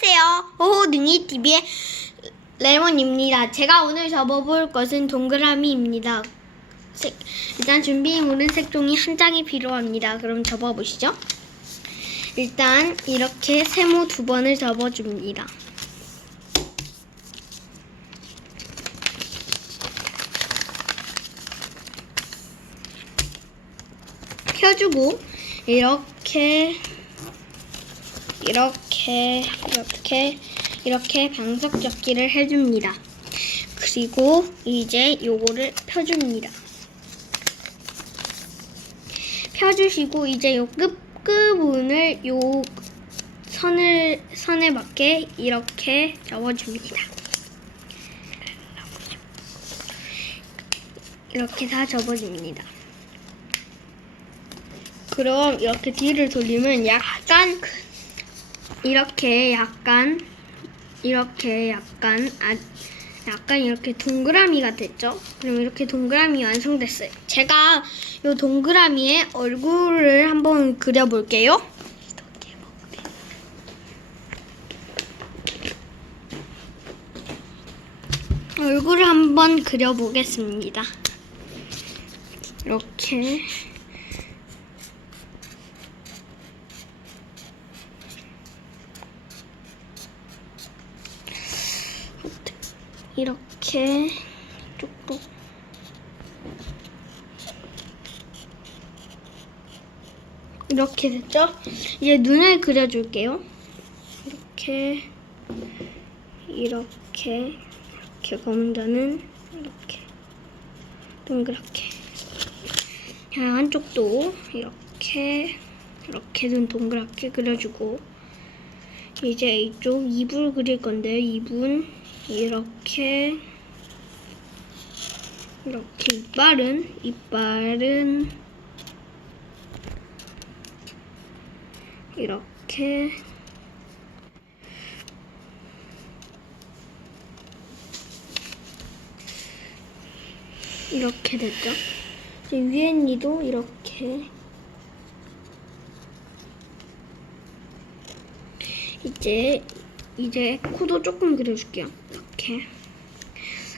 안녕하세요. 호호 능이 TV의 레몬입니다. 제가 오늘 접어볼 것은 동그라미입니다. 색- 일단 준비물은 색종이 한 장이 필요합니다. 그럼 접어보시죠. 일단 이렇게 세모 두 번을 접어줍니다. 펴주고 이렇게 이렇게 이렇게 이렇게 방석 접기를 해줍니다. 그리고 이제 요거를 펴줍니다. 펴주시고 이제 요끝 부분을 요 선을 선에 맞게 이렇게 접어줍니다. 이렇게 다 접어줍니다. 그럼 이렇게 뒤를 돌리면 약간 이렇게 약간 이렇게 약간 아, 약간 이렇게 동그라미가 됐죠? 그럼 이렇게 동그라미 완성됐어요. 제가 이 동그라미에 얼굴을 한번 그려볼게요. 얼굴을 한번 그려보겠습니다. 이렇게 이렇게 쭉쭉 이렇게 됐죠? 이제 눈을 그려줄게요. 이렇게 이렇게 이렇게 검은 자는 이렇게 동그랗게 자, 한쪽도 이렇게 이렇게 눈 동그랗게 그려주고 이제 이쪽 입을 그릴 건데요. 입은 이렇게 이렇게 이빨은 이빨은 이렇게 이렇게 됐죠. 위엔니도 이렇게 이제 이제 코도 조금 그려줄게요. 이렇게.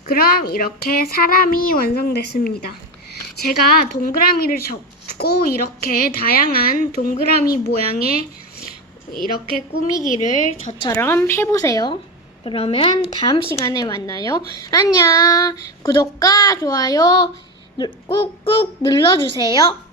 그럼 이렇게 사람이 완성됐습니다. 제가 동그라미를 접고 이렇게 다양한 동그라미 모양의 이렇게 꾸미기를 저처럼 해보세요. 그러면 다음 시간에 만나요. 안녕. 구독과 좋아요 누- 꾹꾹 눌러주세요.